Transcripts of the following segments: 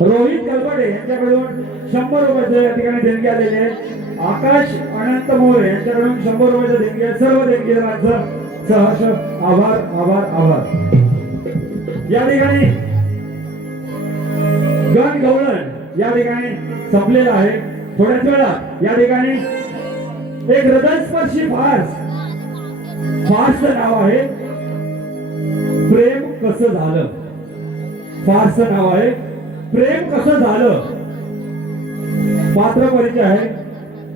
रोहित कलपडे यांच्याकडून 100 रुपयाचे या ठिकाणी देणगी आलेली आहे. आकाश अनंत मोरे यांच्याकडून 100 रुपयाचे देणगी आहे. सर्व देणगीदारांचं सहर्ष आभार आभार आभार. या ठिकाणी गण गवळण या ठिकाणी संपलेला आहे. थोड्याच वेळात या ठिकाणी एक हृदयस्पर्शी फारचं नाव आहे प्रेम कसं झालं. फारचं नाव आहे प्रेम कसं झालं. पात्र परिचय आहे.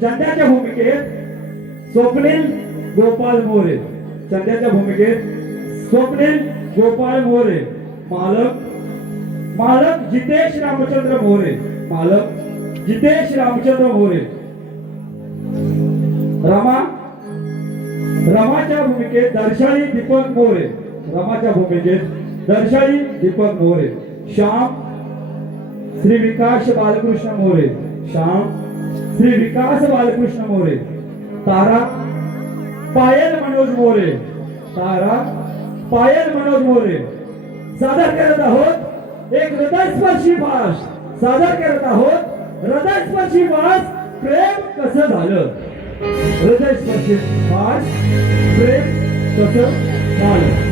चंद्याच्या भूमिकेत स्वप्नील गोपाल मोरे. चंद्याच्या भूमिकेत स्वप्नील गोपाळ मोरे. मालक जितेश रामचंद्र मोरे. मालक जितेश रामचंद्र मोरे. रमाच्या भूमिकेत दर्शाळी दीपक मोरे. रमाच्या भूमिकेत दर्शाळी दीपक मोरे. श्याम श्री विकास बालकृष्ण मोरे. श्याम श्री विकास बालकृष्ण मोरे. तारा पायल मनोज मोरे. तारा पायल मनोज मोरे. सादर करत आहोत एक हृदयस्पर्शी भास. सादर करत आहोत हृदयस्पर्शी भास प्रेम कसं झालं. हृदयस्पर्शी भास प्रेम कसं झालं.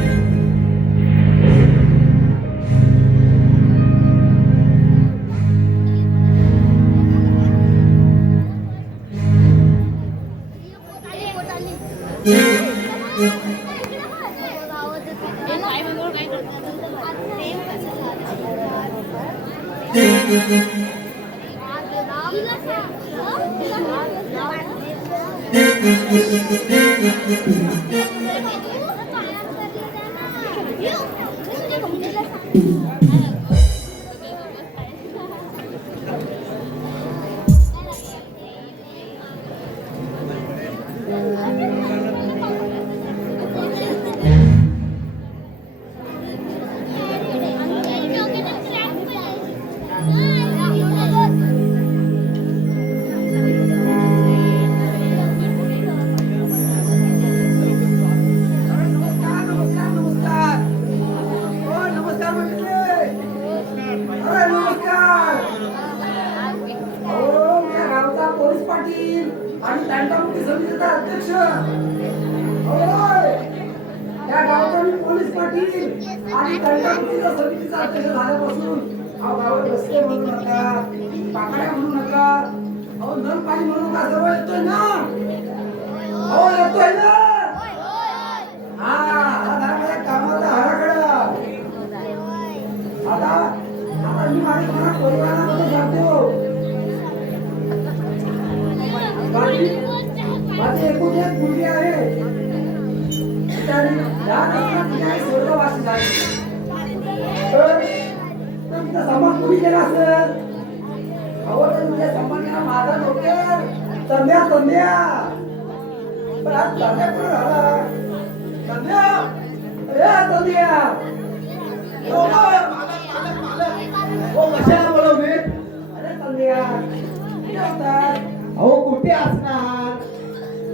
कुठे असणार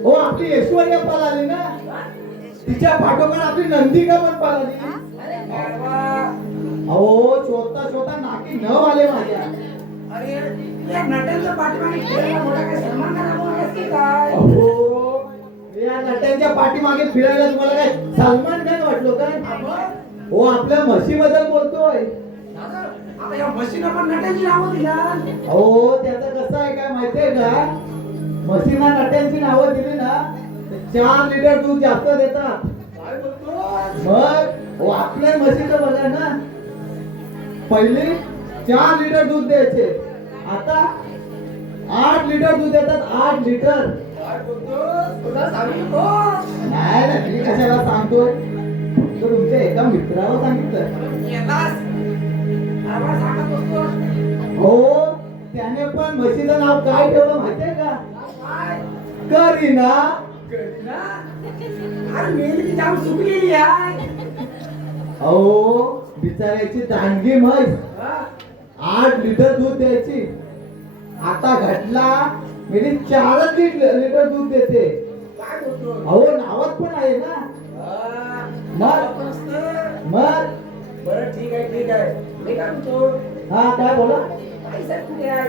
हो. आपली ऐश्वर्या पळाली ना. तिच्या पाठोपाठ आपली नंदिका पण पळाली. अहो शोधता शोधता नाकी न आले माझ्या. अरे या नटांच्या पाठीमागे फिरायला मोठा काय सन्मान करावा काय. अहो या नटांच्या पाठीमागे फिरायला तुम्हाला काय सलमान खान वाटलो काय. हो आपल्या म्हशी बद्दल बोलतोय. आता या म्हशीला पण नटांची नावं दिला. अहो त्याचं कसं आहे काय माहितीये का. म्हशीला नट्यांची नावं दिली ना 4 लिटर दूध जास्त देतात. काय बोलतो मग हो आपल्या म्हशीचं बघा ना. पहिले 4 लिटर दूध द्यायचे. आता 8 लिटर दूध देतात. 8 लिटर. काय बोलतो तुला सांगितलं. नाही ना मी कशाला सांगतोय. तो तुमच्या एका मित्राला सांगितलं. येतास आवाज सांगत बसतो. हो त्याने पण म्हशीचं नाव काय ठेवलं माहितीये का. काय करीना. करीना. अरे मेली ती जाम सुकलेली आहे. अहो बिचाऱ्याची दांडगी म्हैस 8 लिटर दूध द्यायची. आता घटला म्हणजे 4 लिटर दूध देते. काय बोलतो अहो नावात पण आहे ना. मग मस्त. मग बरं ठीक आहे मी काय म्हणतो हा काय बोला? पैसे कुठे आहे?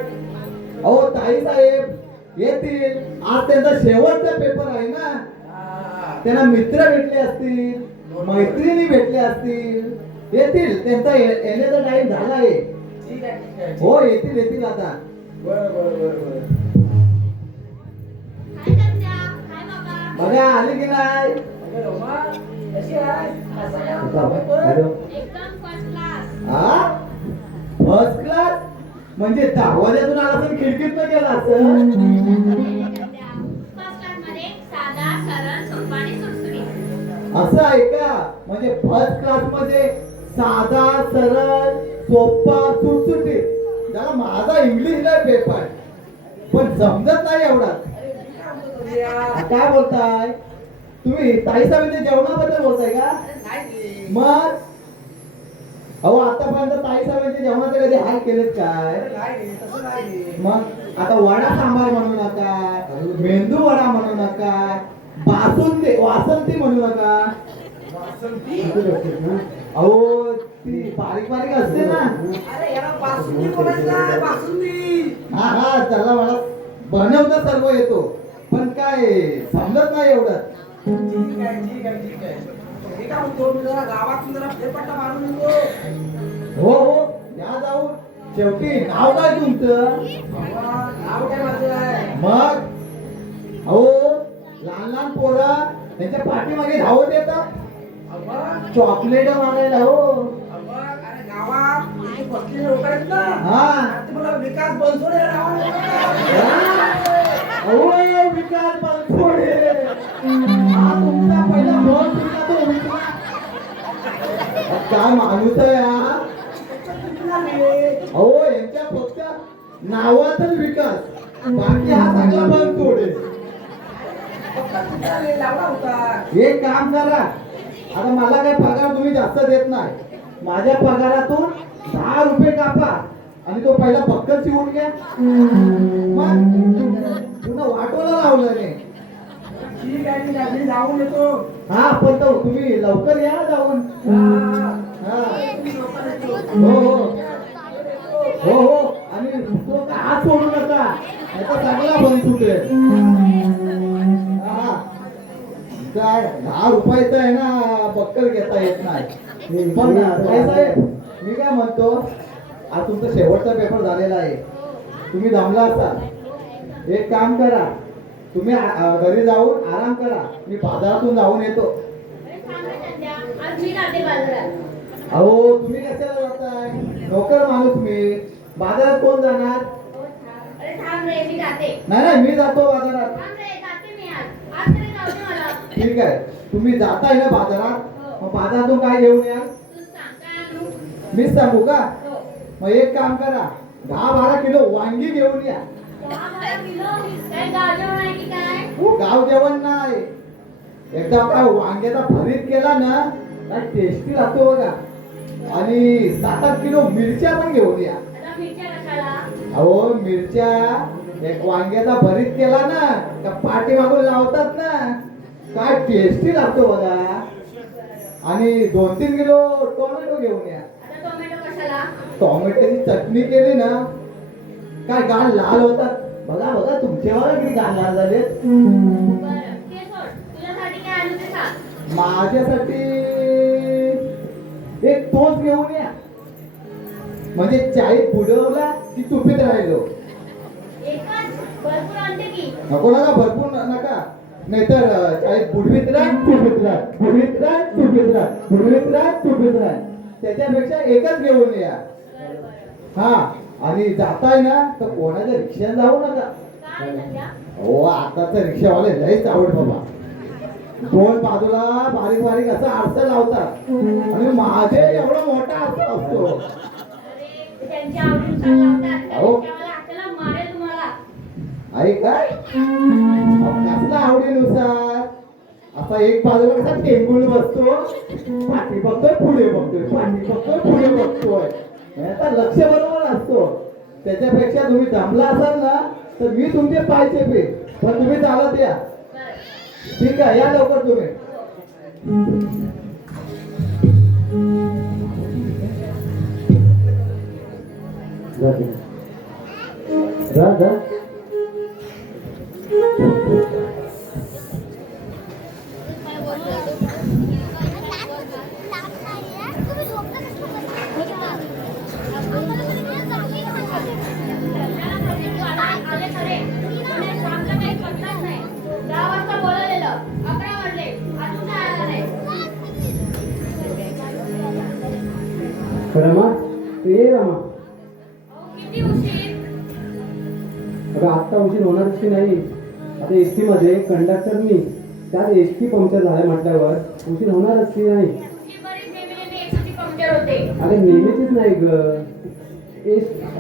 अहो ताई साहेब येतील, आज त्यांचा शेवटचा पेपर आहे ना. हा. त्यांना मित्र भेटले असतील, मैत्रिणी भेटले असतील, येतील. त्यांचा येण्याचा टाइम झाला आहे. ठीक आहे, ठीक आहे. हो येतील येतील आता. बरं बरं बरं बरं. बघा आली की नाही? अगं रोमा, कशी आहे? असं काय हॅलो. एकदम फर्स्ट क्लास. हा फर्स्ट क्लास म्हणजे दहावाल्यातून आला असेल, खिडकीतनं गेला असं. फर्स्ट क्लास मध्ये साधा सरळ सोपा आणि सुटसुटीत. असं आहे का? म्हणजे फर्स्ट क्लास मध्ये साधा सरळ सोपा सुटसुटीत. त्याला माझा इंग्लिशला पेपर पण समजत नाही एवढा. अरे, मी काय म्हणतो तुझ्या? काय बोलताय तुम्ही? ताईसाहेबांच्या जेवणाबद्दल बोलताय का? अरे, नाही. मग अहो आतापर्यंत ताईसाहेबांच्या जेवणाचे कधी हाल केलेत काय? अरे, नाही, तसं नाही. मग आता वडा सांबार म्हणू नका, मेंदू वडा म्हणू नका, बासुंदी वासंती म्हणू नका. वासंती? अहो ती बारीक बारीक असते ना. अरे, याला बासुंदी बोलायचं नाही, बासुंदी. हा हा त्याला मला बनवता सर्व येतो पण काय समजत नाही एवढं. ठीक आहे, ठीक आहे, ठीक आहे. मी काय म्हणतो, मी जरा गावातून जरा फेरफटका मारून येतो. हो हो या जाऊ. शेवटी नाव काय तुमचं? बाबा, नाव काय माझं आहे? मग अहो लहान लहान पोरं त्यांच्या पाठीमागे धावत येतात अबा, चॉकलेट मागायला. हो अबा, अरे गावात इथे बसलेले लोक आहेत ना, हा. ते मला विकास बनसोडे या नावाने बोलतात. अहो विकास बनसोडे. हा तुमचा पहिला फोन तुमचा तो विकास. काय माणूस आहे हा? अहो यांच्या फक्त नावातच विकास, बाकी हा सगळा बनसोडे. एक काम करा, आता मला काय पगार तुम्ही जास्त देत नाही, माझ्या पगारातून 10 रुपये कापा आणि तो पहिला बक्कल शिवून घ्या. मग पुन्हा वाटोला लावलं नाही. ठीक आहे, ठीक आहे, मी जाऊन येतो. हा पण तो तुम्ही लवकर या जाऊन. हा. हा तुम्ही लवकर येतो. हो हो हो हो आणि तो काय हात सोडू नका, याचा चांगला बंद सुटेल. हा काय 10 रुपयाचं आहे ना, बक्कल घेता येत नाही. पण काय साहेब मी काय म्हणतो, आज तुमचा शेवटचा पेपर झालेला आहे, तुम्ही दमला असाल. एक काम करा, तुम्ही घरी जाऊन आराम करा, मी बाजारातून जाऊन येतो. अरे थांब रे संध्या, आज मी जाते बाजारात. अहो तुम्ही कशाला जाताय? नोकर माणूस मी, बाजारात कोण जाणार? अरे थांब रे, मी जाते. नाही नाही मी जातो बाजारात. थांब रे, जाते मी आज. आज तरी जाऊ दे मला. ठीक आहे, तुम्ही जाताय ना बाजारात, मग बाजारातून काय घेऊन या? तू सांग काय आणू? मीच सांगू का? हो. मग एक काम करा, 10-12 किलो वांगी घेऊन या. 10-12 किलो? काय गाजर नाही की काय? हो, गाव जेवण नाही, एकदा काय वांग्याचा भरीत केला ना, काय टेस्टी लागतो बघा. आणि 7-8 किलो मिरच्या पण घेऊन या. आता मिरच्या कशाला? अहो मिरच्या एक वांग्याचा भरीत केला ना, का पाठीमागून लावतात ना, काय टेस्टी लागतो बघा. आणि 2-3 किलो टोमॅटो घेऊन या. आता टोमॅटो कशाला? टोमॅटोची चटणी केली ना, काय गाल लाल होतात बघा. बघा तुमचे बघा किती गाल लाल झाले. बरं, ते सोड. तुझ्यासाठी काय आणू ते सांग. माझ्यासाठी एक तोच घेऊन या, म्हणजे चाळीत बुडवला की चुपीत राहिलो. एकच भरपूर आणते की. नको नका, भरपूर नका, नाहीतर चाळीत बुडवीत राह चुपीत राह, बुडवीत राह चुपीत राह, बुडवीत राह चुपीत राह. त्याच्यापेक्षा एकच घेऊन या. बरं बरं. हा आणि जाताय ना तर कोणाच्या रिक्षाने जाऊ नका. काय संध्या? हो आताच रिक्षावाले लयच आवड बाबा. दोन बाजूला बारीक बारीक असं आरसा लावतात आणि माझे एवढा मोठा आरसा असतो. अरे त्यांच्या आवडीनुसार लावतात. अहो. त्यामुळे आपल्याला मारेल तुम्हाला. आई काय कसला आवडीनुसार, असा एक बाजूला कसा टेंगुळ बसतो, पाठी बघतोय पुढे बघतोय, पाठी बघतोय पुढे बघतोय, याचा लक्ष बरोबर असतो. त्याच्यापेक्षा तुम्ही दमला असाल ना तर मी तुमचे पाय चेपे, पण तुम्ही चालत या. बरं. ठीक आहे, या लवकर तुम्ही. जाते जा जा आले खरे पण श्यामला काही पत्ताच नाही 10 वाजता बोलवलेलं 11 वाजले अजून काय आला नाही रमा तू ये रमा अहो, किती उशीर अगं आत्ता उशीर होणारच की नाही आता एस टी मध्ये कंडक्टर मी त्यात एस टी पंक्चर झालाय म्हटल्यावर उशीर होणारच की नाही ही बरीच नेहमी एसटी पंक्चर होते अरे नेहमीचीच नाही ग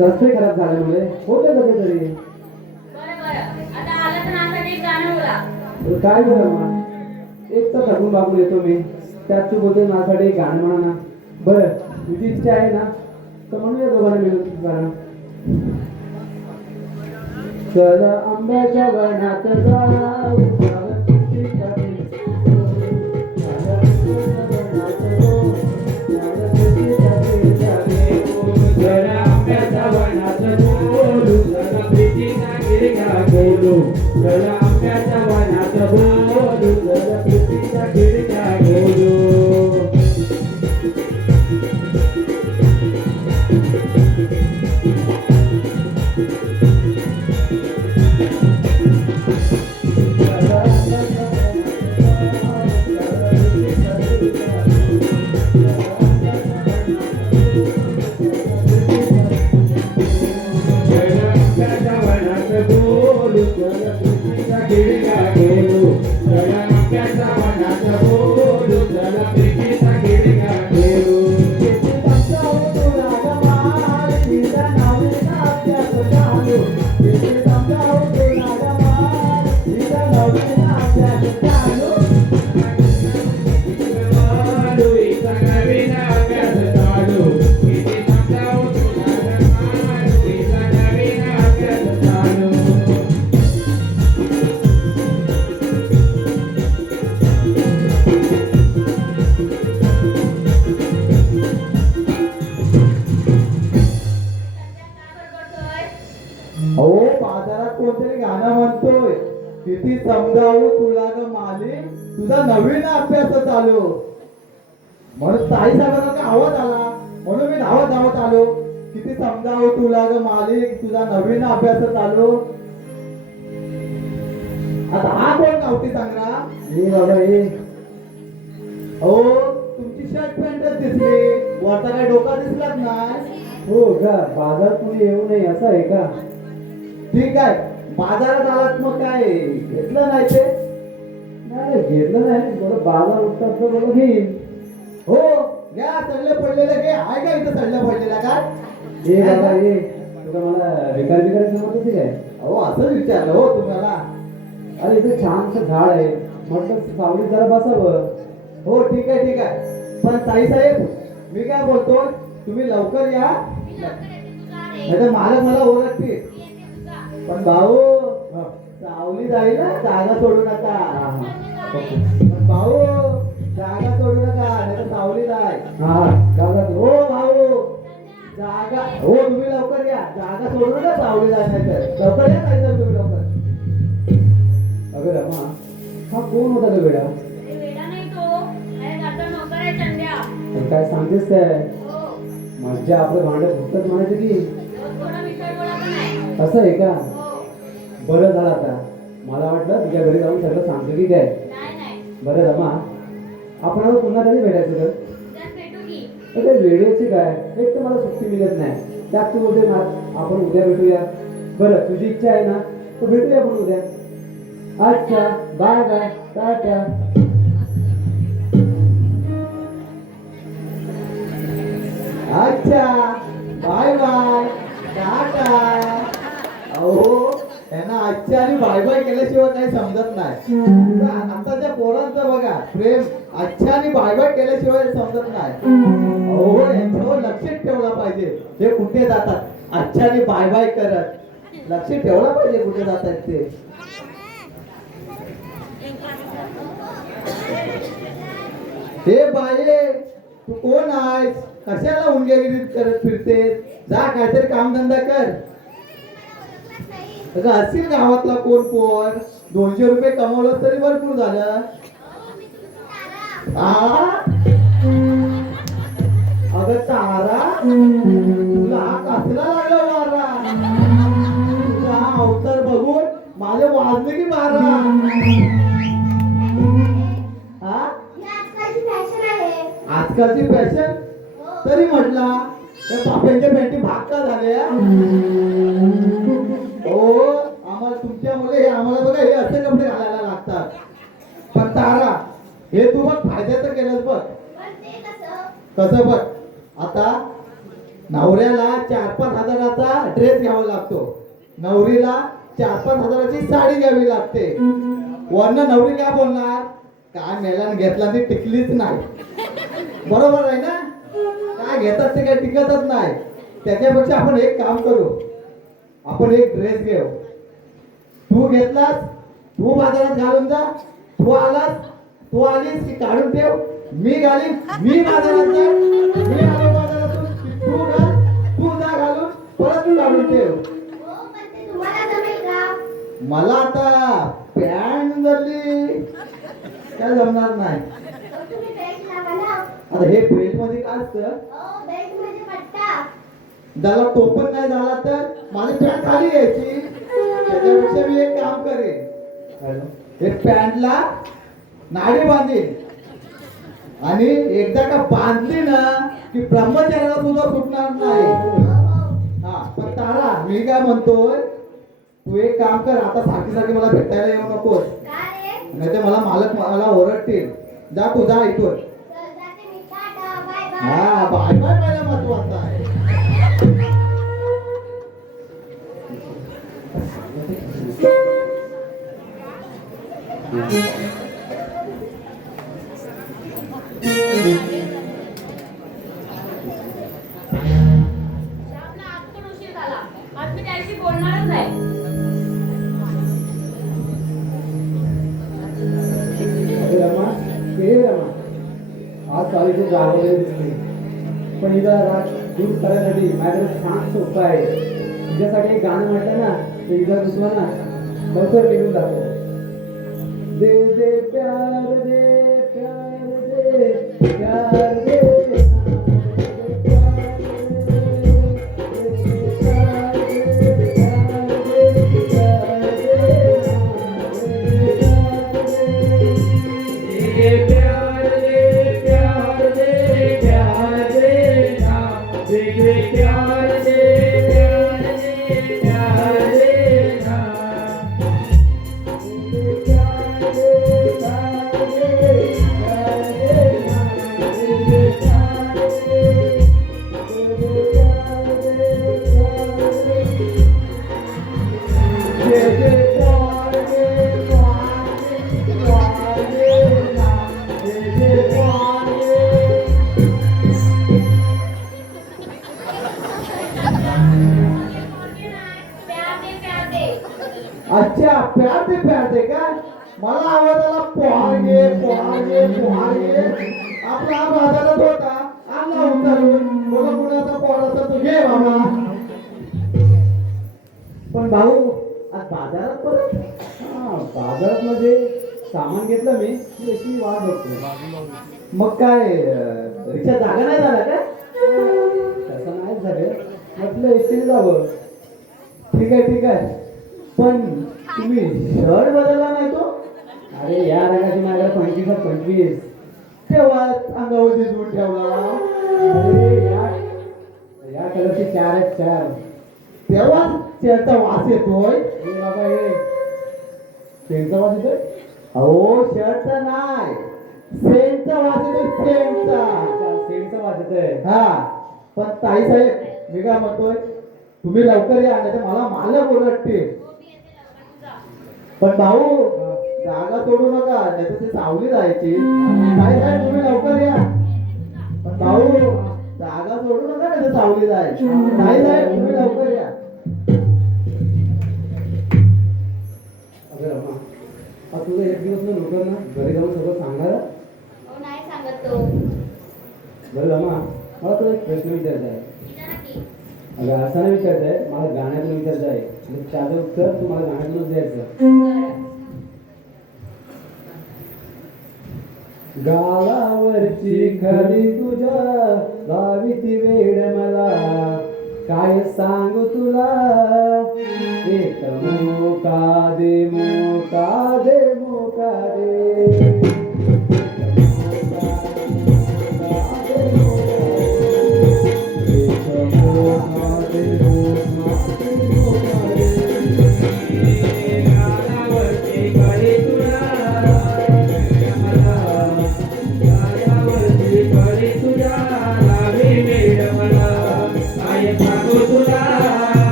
रस्ते खराब झाल्यामुळे होते कधीतरी बरं आता आलं तर नासाठी एक गाणं बोला काय ग रमा एक तर थकून बागून येतो मी त्यात तू बोलते माझ्यासाठी एक गाणं म्हणा ना बरं तुझी इच्छा आहे ना तर म्हणूया दोघांना मिळून गाणं चल आंब्याच्या वनात जाऊ गावाची कवी. चल आंब्याच्या वनात बोलू जरा प्रीतीचा गिरगा बोलू चल आंब्याच्या वनात बोलू जरा प्रीतीचा गिरगा बोलू हो बाजारात कोणतरी गाणं म्हणतोय किती समजावू तुला ग मालिक तुझा नवीन अभ्यास चालू म्हणून ताई साहेबांना आवाज आला म्हणून मी धावत आलो किती समजावू तुला ग मालिक तुझा नवीन अभ्यास चालू आता हा कोण गावठी सांगरा ये बाबा ये हो तुमची शर्ट पॅन्टच दिसली वरचा काय डोका दिसलाच नाही हो का बाजार तुम्ही येऊ नये असं आहे का ठीक आहे बाजारात आलात मग काय घेतलं नाही ते नाही घेतलं नाही बरं बाजार उठतात तर बरं घेईन हो घ्या सडले पडलेले घे आहे का इथं सडल्या पडलेल्या काय ये बाबा ये तुला मला बेकार बिकार समजत होती काय अहो असं विचारलं हो तुम्हाला अरे इथे छानसं झाड आहे म्हटलं सावलीत जरा बसावं हो ठीक आहे पण ताई साहेब मी काय बोलतो तुम्ही लवकर या मी लवकर येते तुझा रे नाही तर मालक मला ओरडतील येते तुझा पण भाऊ सावली जाईल ना जागा सोडू नका पण भाऊ जागा सोडू नका नाही तर सावली जाय हा जागा तू. हो भाऊ जागा हो तुम्ही लवकर या जागा सोडू नका सावली जाय नाही तर लवकर या नाही तर तुम्ही लवकर अगं रमा हा कोण होता तो वेळा अरे वेडा नाही तो अरे घरचा नोकर आहे चंद्या पण काय सांगतेस काय हो मज्जा आपलं भांडं फुटत म्हणायचं की रोज थोडा मिसळ गोळा पण आहे असं आहे का हो बरं झालं आता मला वाटलं तुझ्या घरी जाऊन सगळं सांगतो की काय नाही बरं रमा आपण आता पुन्हा कधी भेटायचं तर उद्याच भेटू की तर काय वेळेची काय एक तर मला सुट्टी मिळत नाही त्यात तू बोलते ना आपण उद्या भेटूया बरं तुझी इच्छा आहे ना तर भेटूया आपण उद्या अच्छा बाय बाय टाटा अच्छा बाय बाय टाटा अहो त्यांना आजच्या आणि बाय बाय केल्याशिवाय काही समजत नाही आताच्या पोरांचं बघा प्रेम आजच्या आणि बाय बाय केल्याशिवाय समजत नाही अहो यांच्यावर लक्ष ठेवलं पाहिजे हे कुठे जातात आजच्या आणि बाय बाय करत लक्ष ठेवलं पाहिजे कुठे जातात ते हे बाये तू कोण आहेस कशाला हुंडगिरी करत फिरते जा काहीतरी कामधंदा कर. अगं असेल गावातला कोण पोर, 200 रुपये कमवलं तरी भरपूर झालं. आ? अगं तारा, तुला हा कसला लागला वारा? तुझा हा अवतार बघून माझे वाजले की बारा. हा? आजकालची फॅशन तरी म्हटला त्या बाप्यांच्या पॅन्टी भाग का झाल्या? हो, आम्हाला तुमच्या मुले आम्हाला बघा हे असे कपडे घालायला लागतात. पण तारा, हे तू बघ फायद्याचं केलंस बघ. कसं बघ, आता नवऱ्याला 4-5 हजाराचा ड्रेस घ्यावा लागतो, नवरीला 4-5 हजाराची साडी घ्यावी लागते. वरनं नवरी काय बोलणार, काय मेल्यानं घेतला ती टिकलीच नाही. बरोबर आहे ना? काय घेतात ते काय टिकतच नाही. त्याच्यापेक्षा आपण एक काम करू, आपण एक ड्रेस घेऊ. तू घेतलास, तू बाजारात घालून जा. तू आलास, तू आलीस की काढून ठेव. मी घालीन, मी बाजारात जा. मी आलो बाजारातून की तू घाल, तू जा घालून परत तू काढून ठेव. मला आता पॅन्ट धरली काय जमणार नाही. आता हे बेल्ट मध्ये काय असतं, त्याला टोपन नाही झाला तर माझी पॅन्ट खाली घ्यायची. त्याच्यापेक्षा मी एक काम करेन, हे पॅन्टला नाडी बांधीन आणि एकदा का बांधली ना की ब्रह्मचार्याला सुद्धा सुटणार नाही. हा, पण तारा मी काय म्हणतोय, तू एक काम कर, आता सारखी सारखी मला भेटायला येऊ नकोस, नाही तर मला मालक मला ओरडतील. जा तू जा इथून. हा, बाय बाय पहिला महत्वाचा आहे. श्यामला आज पण उशीर झाला. आज मी त्याशी बोलणारच नाही. रमा, हे रमा, आज कॉलेजचे जागवले दिसते, पण हिचा राग दूर करण्यासाठी माझ्याकडे छान सोपं आहे. तुझ्यासाठी एक गाणं म्हटलं ना, तर हिचा दुसरा ना लवकर निघून जातो. दे दे प्यार दे, प्यार दे, प्यार दे. अच्छा, प्यार दे का? मला आवाजाला पोहार घे. आपला हा बाजारात होता, आणला उतरून, बोला कुणाचा पोराचा तू घे बाबा. पण भाऊ आज बाजारात परत? हा, बाजारात मध्ये सामान घेतलं मी, याची वाट बघतो. मग काय रिक्षा जागा नाही झाला का? तसं नाही झालं, म्हटलं एसटीने जावं. ठीक आहे, पण तुम्ही शर्ट बदलला नाही तो? अरे या रंगाची माझ्याकडे 25 तेव्हा अंगावर दिसून ठेवला. अरे या कलरची 4 आहेत 4. तेव्हा शर्टचा वास येतोय. बाबा हे सेंटचा वास येतोय? अहो शर्टचा नाही, सेंटचा वास येतोय. सेंटचा वास येतोय. हा, पण ताई साहेब मी काय म्हणतोय, तुम्ही लवकर या, नाही तर मला मालक ओरडतील. पण भाऊ जागा सोडू नका, नाही तर ती सावली जायची. ताई साहेब तुम्ही लवकर या. पण भाऊ जागा सोडू नका, नाही तर सावली जायची. ताई साहेब तुम्ही लवकर या. तुझं एक दिवस ना लोकांना घरी जाऊन सगळं सांगणार? नाही सांगत तो. बरं रमा, मला तुला एक प्रश्न विचारायचा आहे. विचारा की. अगं असं नाही विचारताय, मला गाण्यातून विचारत आहे आणि त्याचं उत्तर तुम्हाला गाण्यातूनच द्यायचं. बरं. गालावरची खरी तुझ्या लावी ती वेड मला, काय सांगू तुला, एक मोका दे मोका दे मोका दे.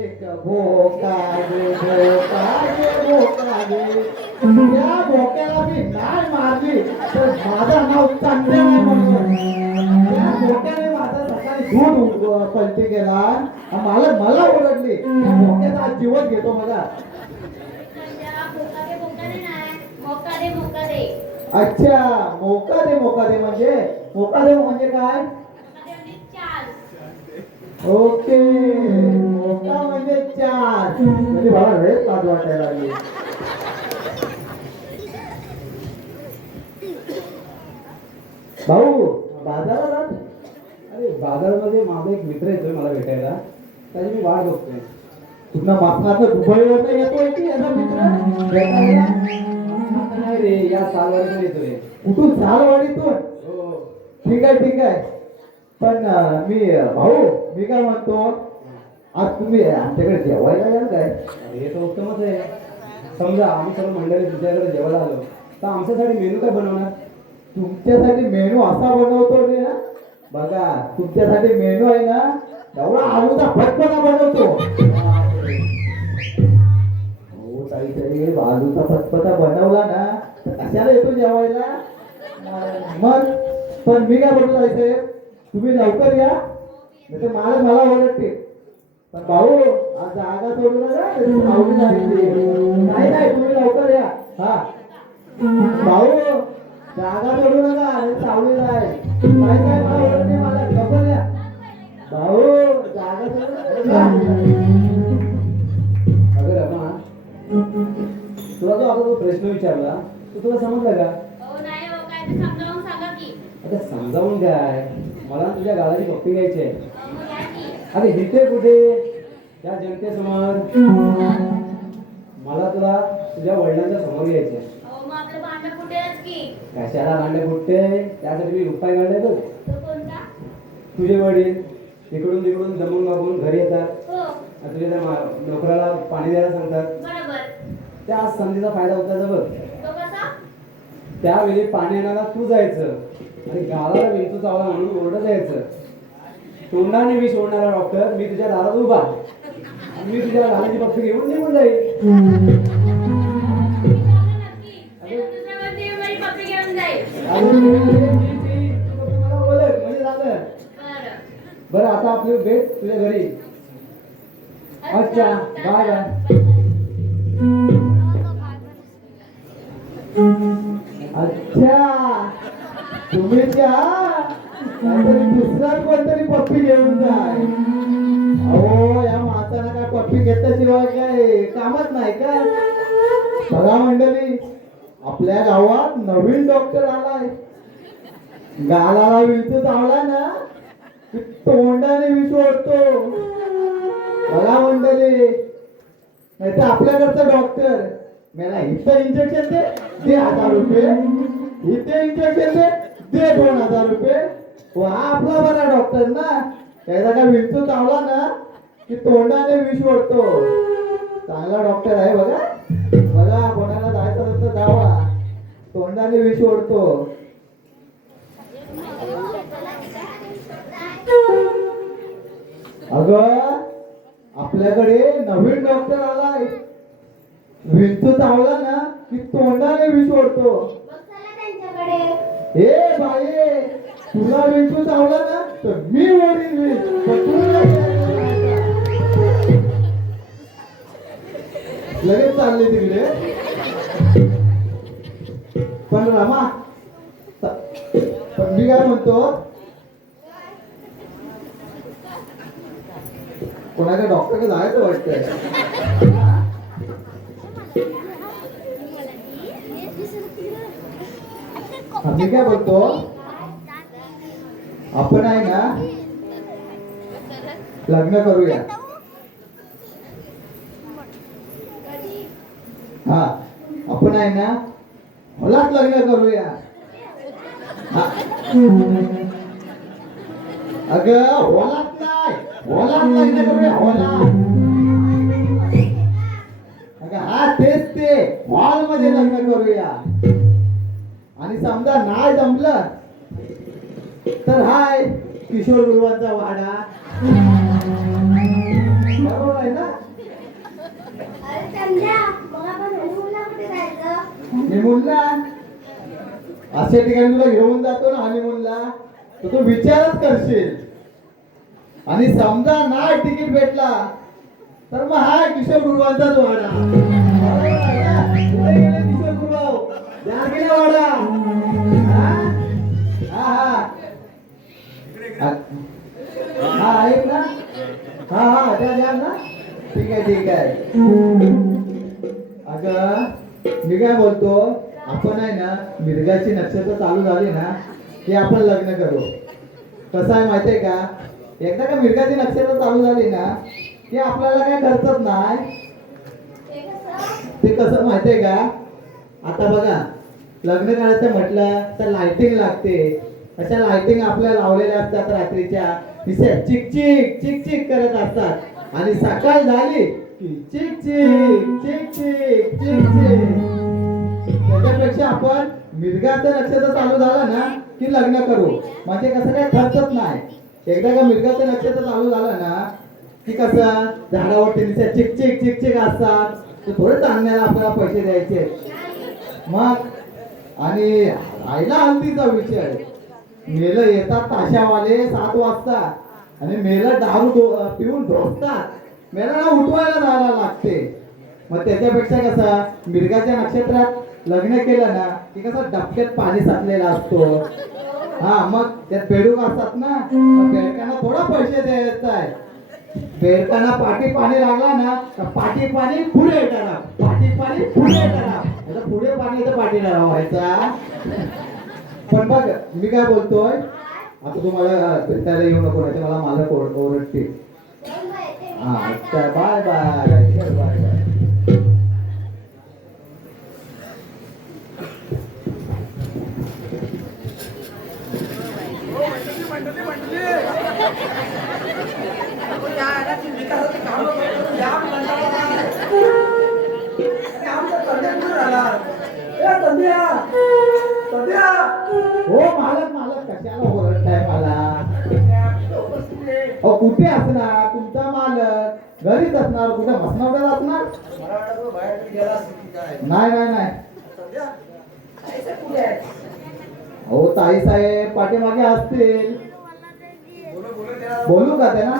एक भोका दे भोका दे भोका दे. त्या भोक्याला मी नाही मारली तर माझं नाव चांगलं नाही म्हणून. त्या भोक्याने माझा सकाळी दूध पलटी केला आणि मला ओरडली. त्या भोक्याचा आज जीवन घेतो मला. संध्या, बोकादे नाही, मोका दे. अच्छा, मोका दे म्हणजे मोका दे म्हणजे काय? मोका दे म्हणजे चाल. ओके, मोका म्हणजे चार. म्हणजे मला वेळ पाच वाटायला लागली. भाऊ बाजारात जात? अरे बाजारामध्ये माझा एक मित्र येतोय मला भेटायला, त्याची मी वाट बघतोय. तुझा मागचा दुबईवर येतोय की याचा मित्र भेटायला? नाही रे, या सालवाडीकडे येतोय. कुठून सालवाडीतून? हो. ठीक आहे. पण भाऊ मी काय म्हणतो, आज तुम्ही आमच्याकडे जेवायला याल काय? अरे हे तर उत्तमच आहे. समजा आम्ही सर्व मंडळी तुमच्याकडे जेवायला आलो तर आमच्यासाठी मेनू काय बनवणार? तुमच्यासाठी मेनू असा बनवतो रे ना, बघा तुमच्यासाठी मेनू आहे ना, एवढा आलूचा फटफटा बनवतो. हो काहीतरी आलूचा फटफटा बनवला ना तर कशाला येतो जेवायला मग. पण मी काय बोलतो साहेब, तुम्ही लवकर या नाही तर मला ओरडते. पण भाऊ आज जागा सोडू नका, आवडी नाही तुम्ही लवकर या. हा भाऊ जागा सोडू नका आणि सावली जाय. काय मला ओरडते, मला लवकर या भाऊ, जागा सोडू नका. अगं रमा, तुला जो आता तो प्रश्न विचारला तो तुला समजला का? नाही हो, काय ते समजावून सांगा की. आता समजावून काय, मला तुझ्या गालाची पप्पी घ्यायची आहे. मग या की. अरे इथे कुठे, त्या जनतेसमोर. मला तुला तुझ्या वडिलांच्या समोर घ्यायचे आहे. मग आपलं भांडण फुटेलच की. कशाला भांडे फुटते, त्यासाठी मी उपाय काढले बघ. तो कोणता? तुझे वडील इकडून तिकडून दमून मागून घरी येतात हो, आणि तुझ्या त्या नोकराला पाणी द्यायला सांगतात. बरोबर. त्या संधीचा फायदा उचलायचा बघ. तो कसा? त्यावेळी पाणी आणायला तू जायचं आणि गावाला विंचू चावला म्हणून ओरडत जायचं. तोंडाने विष ओढणारा डॉक्टर मी तुझ्या दारात उभा आणि मी तुझ्या गालाची पप्पी घेऊन निघून जाईल. नक्की. ते दुसऱ्या कोणती बाई पप्पी घेऊन जाईल. आणि तू फक्त मला ओळख म्हणजे झालं. बरं. बरं आता आपली भेट तुझ्या घरी. अच्छा, बाय बाय. अच्छा तुम्ही त्या नाहीतरी दुसरा कोणतरी पप्पी घेऊन जाय. अहो या माणसाला काय पप्पी घेतल्याशिवाय काय कामच नाही का? बघा मंडळी, आपल्या गावात नवीन डॉक्टर आलाय. गालाला विंचू चावला ना की तोंडाने विष ओढतो. बघा मंडळी, नाही तर आपल्याकडचा डॉक्टर मला इथं इंजेक्शन दे 1000 रुपये, इथे इंजेक्शन दे 2000 रुपये. हो हा आपला बरा डॉक्टर ना. त्याचा काय विंचू चावला ना की तोंडाने विष ओढतो. चांगला डॉक्टर आहे बघा. बघा कोणाला जायचं तर जावा, तोंडाने विष ओढतो. अगं आपल्याकडे नवीन डॉक्टर आलाय. विंचू चावला ना की तोंडाने विष ओढतो. मग चला त्यांच्याकडे. ए बाई, तुला विंचू चावला ना तर मी ओढीन विष, पण तुला लगेच चालले तिकडे. पण रमा, पण मी काय म्हणतो, कोणाच्या डॉक्टरकडे जायचं वाटतंय. मी काय बोलतो, आपण आहे ना लग्न करूया. हा, आपण आहे ना हॉलात लग्न करूया. हा. अगं हॉलात नाही, हॉलात लग्न करूया. हॉलात. अगं हा तेच ते, हॉल मध्ये लग्न करूया. आणि समजा नाही जमलं तर हाय किशोर गुरुवांचा वाडा. बरोबर आहे ना. अरे संध्या, मग आपण हनीमूनला कुठे जायचं? हनीमूनला अशा ठिकाणी तुला घेऊन जातो ना हनीमूनला, तर तू विचारच करशील. आणि समजा नाही तिकीट भेटला तर मग हाय किशोर गुरुवांचाच वाडा. बरोबर आहे ना? कुठे गेले किशोर गुरुवाव? जारगिला वाडा. हा हा हा ऐक ना. हा हा द्या ना. ठीक आहे ठीक आहे. अगं मी काय बोलतो, आपण आहे ना मिरगाची नक्षत्र चालू झाली ना की आपण लग्न करू. कसं आहे माहितीये का, एकदा का मिरगाची नक्षत्र चालू झाली ना की आपल्याला काय खर्चच नाही. ते कसं? ते कसं माहितीये का, आता बघा लग्न करायचं म्हटलं तर लाइटिंग लागते. अशा लाइटिंग आपल्या लावलेल्या असतात रात्रीच्या, दिसे चिक चिक चिक चिक करत असतात. आणि सकाळ झाली की चिक चिक चिक चिक चिक चिक. त्याच्यापेक्षा आपण मिरगाचं नक्षत्र चालू झालं ना की लग्न करू. म्हणजे कसं काय खर्चच नाही. एकदा का मिरगाचं नक्षत्र चालू झालं ना की कसं झाडावरती दिसे चिक चिक चिक चिक असतात, तर थोडे चांगल्याला आपल्याला पैसे द्यायचे. मग आणि राहिला हल्दीचा विषय, मेलं येतात ताशावाले 7 वाजता आणि मेलं दारू पिऊन ढोसतात. मेला उठवायला जायला लागते. मग त्याच्यापेक्षा कसं मिरगाच्या नक्षत्रात लग्न केलं ना की कसं डबक्यात पाणी साचलेला असतो. हा, मग त्यात बेडूक असतात ना, मग बेडकांना थोडा पैसे द्यायचं आहे. बेडकांना पाठी पाणी लागला ना तर पाठी पाणी पुढे करा, पाठी पाणी पुढे करा. आता पुढे पाणी तर पाठीला व्हायचा. पण बघ मी काय बोलतोय, आता तुम्हाला भेटायला येऊ नको नाही मला मालक ओरडते. हा बाय बाय बाय बाय. हो मालक मालक कशाला ओरडताय मला? अहो कुठे असणार तुमचा मालक? घरीच असणार. कुठे मसनावड्यात असणार? नाही नाही नाही. हो ताई साहेब पाठीमागे असतील. बोलू का त्यांना?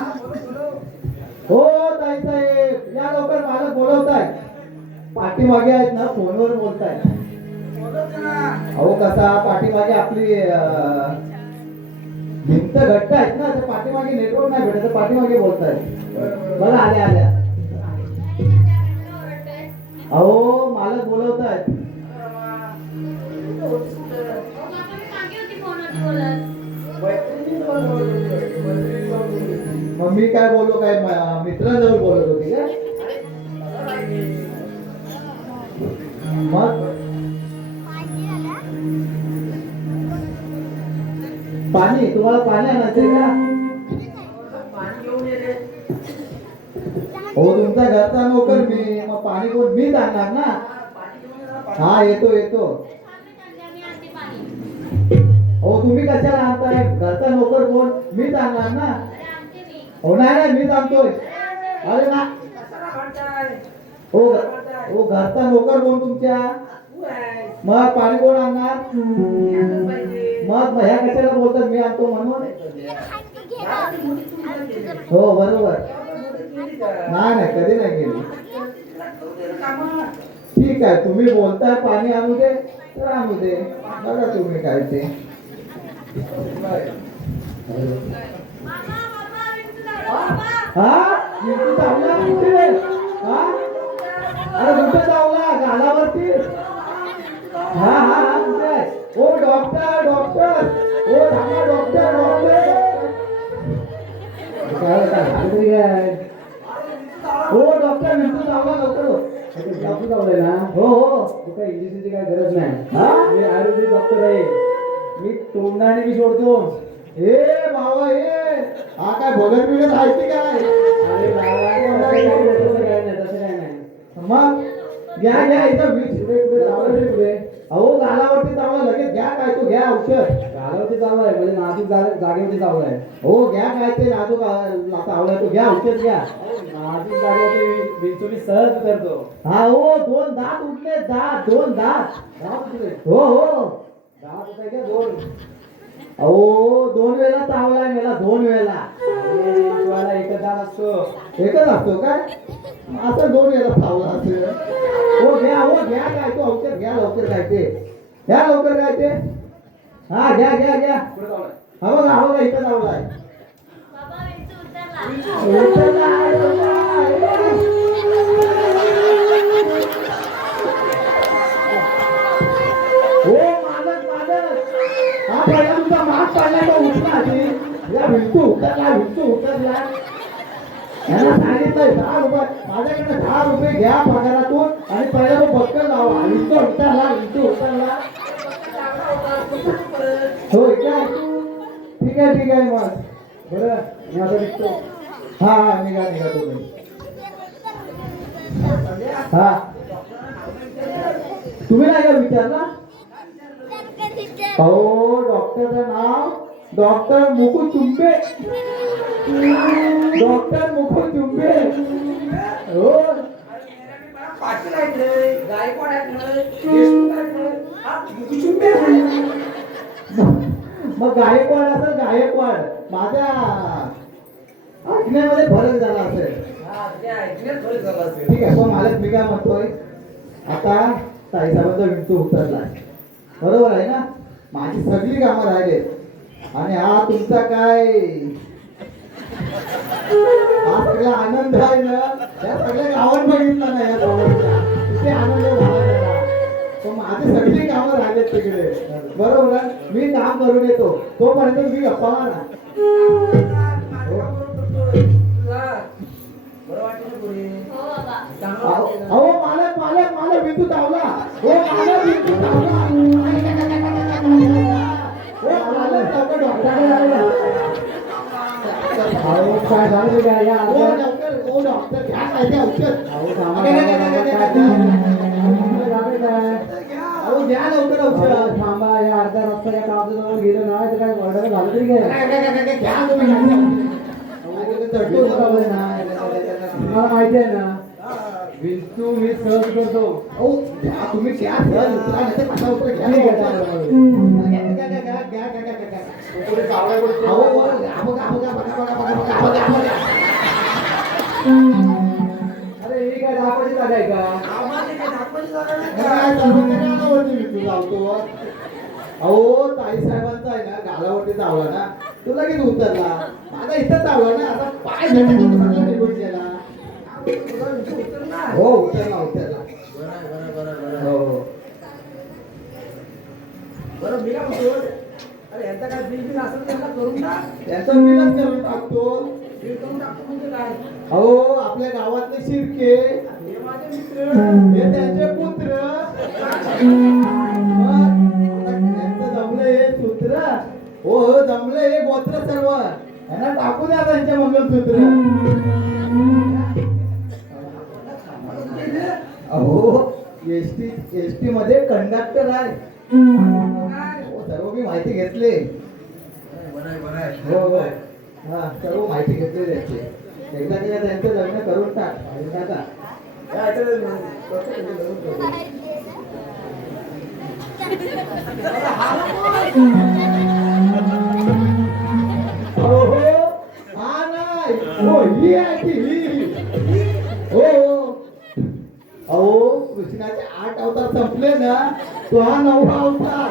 हो ताई साहेब या लवकर, मालक बोलवताय. पाठीमागे आहेत ना, फोनवर बोलताय. अहो कसा पाठीमागे आपली भिंत घट्ट आहेत ना, ते पाठीमागे नेटवर्क नाही भेटत, पाठीमागे बोलताय. बघा आल्या आल्या. अहो मालक बोलवतायत. मग मी काय बोललो, काय मित्रांजवळ बोलत होती का? मग पाणी, तुम्हाला पाणी आणायचंय का? हो तुमचा घरचा नोकर मी, मग पाणी कोण? मीच आणणार ना. हा येतो येतो. हो तुम्ही कशाला आणताय? घरचा नोकर कोण? मीच आणणार ना. हो नाही नाही मीच आणतोय. अरे ना हो हो घरचा नोकर कोण तुमच्या? तू आहे. मग पाणी कोण आणणार? मी आणलं पाहिजे. मग ह्या कशाला बोलतात मी आणतो म्हणून? गावाची मोठी सुविधा केली. हो बरोबर. गावाची मोठी केली का? नाही कधी नाही केली. तिला करू दे ना कामं. ठीक आहे तुम्ही बोलताय पाणी आणू दे तर आणू दे बघा तुम्ही काय ते. हा विंचू चावला कुठे? हा अरे कुठे चावला? गालावरती? हा कुठे आहे? ओ डॉक्टर डॉक्टर ओ थांबा डॉक्टर डॉक्टर काय झालं तरी काय? हो डॉक्टर विंचू चावला लवकर हो. डॉक्टर चावलाय ना? हो तू काय इंजेक्शनची काय गरज नाही. हा मी आयुर्वेदिक डॉक्टर आहे. मी तोंडाने मी सोडतो. ए बाबा हा काय बघत बिघत आहे काय? अरे बाबा तसं काय नाही. मग घ्या इथं वीज पुढे अहो गालावरती चावला लगेच घ्या काय तो घ्या औषध. गालावरती चावलाय म्हणजे नाजूक जागेवरती चावलाय. हो घ्या काय ते नाजूक चावलाय तो घ्या औषध घ्या. नाजूक जागेवरती विंचू सहज उतरतो. हा हो 2 दात उठले दोन दात उठले. हो दात उठले का 2? अहो 2 वेळा चावलाय मला 2 वेळा. एकच दात असतो काय? असं 2 वेळा चावला असेल. हो घ्या काय तो औषध घ्या लवकर काय ते घ्या लवकर काय ते. हा घ्या हा बघा इथं चावलाय. बाबा विंचू उतरला. हो मालक हा पहिला तुमचा मास्क पडलाय तो उठला आधी. या विंचू उतरला यांना सांगितलंय 10 रुपये माझ्याकडे 10 रुपये घ्या पगारातून आणि पहिला तो बक्कल लावा. विंचू उतरला हो काय? ठीक आहे मग बरं मी आता निघतो. हा निघा तुम्ही. हा तुम्ही नाही का विचारला? हो डॉक्टरचं नाव डॉक्टर मुकुंद चुंबे. हो पाटील आहेत रे, गायकवाड आहेत रे, देशमुख आहेत रे. हा मुकुचुंबे आहे. मग गायकवाड असेल गायकवाड माझ्या ऐकण्यामध्ये फरक झाला असेल. हा, ते ऐकण्यात फरक झाला असेल. ठीक आहे पण मालक मी काय म्हणतोय आता ताईसाहेबांचा विंचू उतरलाय बरोबर आहे ना? माझी सगळी कामं राहिले आणि हा तुमचा काय हा सगळा आनंद आहे ना त्या सगळ्या गावात बघितला नाही या गावाचा. किती आनंद झाला त्याला. पण माझी सगळी कामं राहिलेत तिकडे बरोबर आहे. मी काम करून येतो तोपर्यंत मी गप्पा मारा. तुला बरं वाटलं ना पुढे? हो बाबा. चांगलं वाटलं ना? अहो मालक विंचू चावला. हो मालक विंचू चावला. हो मालक लवकर डॉक्टरकडे आले. अहो काय झालं काय या ओ डॉक्टर घ्या काय ते औषध. अहो द्या लवकर औषध. थांबा या अर्धा रस्ता या कामाचं गेलं नाही तर काय ऑर्डर झालं तरी काय घ्या तुम्ही. तुम्हाला माहिती आहे ना विंचू मी सहज करतो. अहो घ्या तुम्ही घ्या सहज उतरा नाही तर कसा उतरा घ्या. ठीक अरे ही काय दाखवायची जागा आहे का? आम्हाला काय दाखवायची जागा नाही का? काय गालावरती विंचू चावतो. अहो ताईसाहेबांचा आहे ना गालावरती चावला ना तो लगेच उतरला. माझा इथं चावला ना आता पाय झटकून निघून गेला. तुला विचार उतरणार? हो उतरला बरं. हो बरं, मी काय म्हणतो? अरे यांचा काय बिल असेल त्यांना करून टाक. त्याचं बिलच करून टाकतो. बिल करून टाकतो म्हणजे काय? अहो आपल्या गावातले शिर्के हे माझे मित्र. हे त्यांचे पुत्र मग त्यांचं जमले हे सूत्र. हो जमले हे गोत्र सर्व यांना टाकू द्या त्यांचे मंगलसूत्र. अहो एसटी मध्ये कंडक्टर आहे. हो सर्व मी माहिती घेतली. हो हा सर्व माहिती घेतली त्यांची. एकदा त्यांचं लग्न करून टाका. हो हो हा नाही हो ही आहे ती ही हो हो अहो कृष्णाचे 8 अवतार संपले ना तो हा 9वा अवतार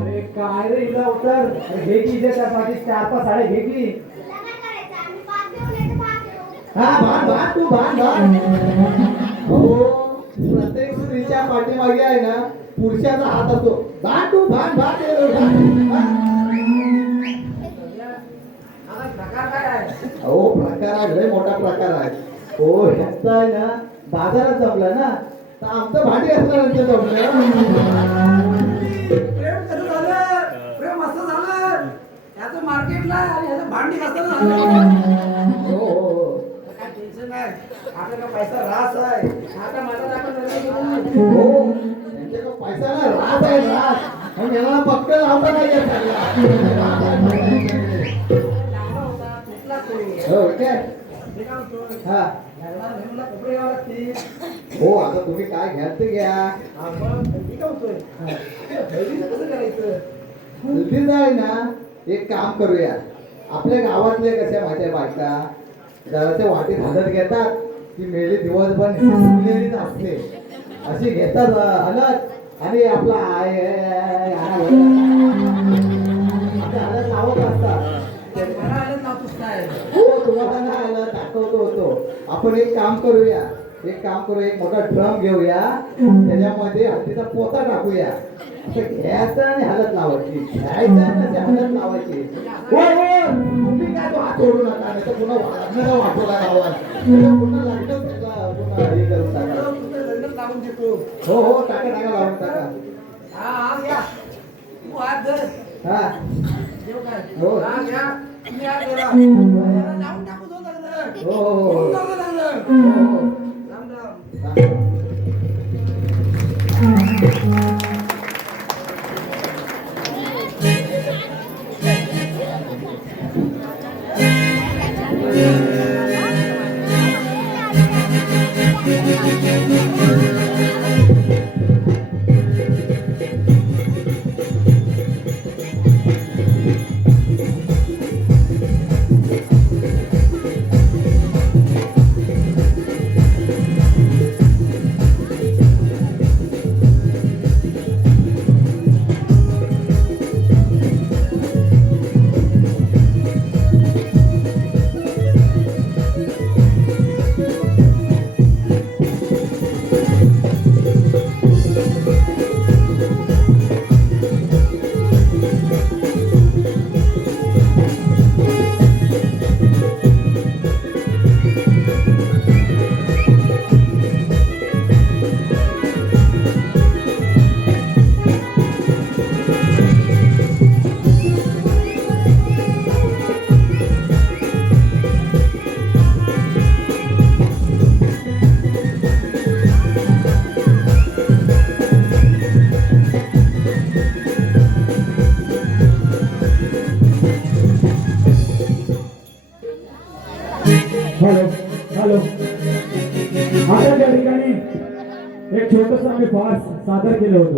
अरे काय रे हिला अवतार अरे घे की इथे त्यासाठी 4-5 साड्या घे की तुला काय करायचं आम्ही 5 घेऊन येतो 5 घेऊन हा भान तू भान हो प्रत्येक स्त्रीच्या पाठीमागे आहे ना पुरुषाचा हात असतो भान तू भान आता प्रकार काय आहे हो प्रकार आहे लय मोठा प्रकार आहे हो ह्याचा आहे ना बाजारात जमला ना तर आमचं भांडी असल्यानंतर जमलं प्रेम कसं झालं प्रेम असं झालं याचं मार्केटला आणि याचं भांडी कसं झालं हो हो हो काय टेन्शन नाही आपल्याला पैसा रास आहे आता माझा दाखल झाला हो त्यांच्याकडे पैसा नाही राहत आहे राहत पण याला पक्क लावता नाही येत चांगला होता तुटला तो हो काय हे काय म्हणतो हा लग्नाला नेमला कपडे घ्यावे लागतील हो आता तुम्ही काय घ्याल ते घ्या आपण मी काय म्हणतोय दहीचं कसं करायचं हल्दी आहे ना एक काम करूया आपल्या गावातले कशा माहिती बायका जराच्या वाटीत हलत घेतात ती मेली दिवसभर सुकलेलीच असते अशी घेतात हलत आणि आपला हलत लावत असतात मला आलं नातूच काय हो तुम्हाला नाही आलं दाखवतो होतो आपण एक काम करूया एक मोठा ड्रम घेऊया त्याच्यामध्ये हळदीचा पोता टाकूया असं घ्यायचं आणि हलत लावायची घ्यायचं आणि ते हलत लावायची होय होय तुम्ही काय तो हात सोडू नका नाही तर पुन्हा वाढणारा वाटोला गावात पुन्हा लागलं त्याला पुन्हा हे करून टाका लग्न लावून देतो हो हो टाका लावून टाका हा हा घ्या तू हात धर हा देऊ काय हो. हा घ्या तुम्ही हात धरा याला लावून टाकू तो लग्न हो हो हो होऊन जाऊ दे लग्न हो हो राम राम हॅलो आता त्या ठिकाणी एक छोटस आम्ही फार सादर केलं होतं.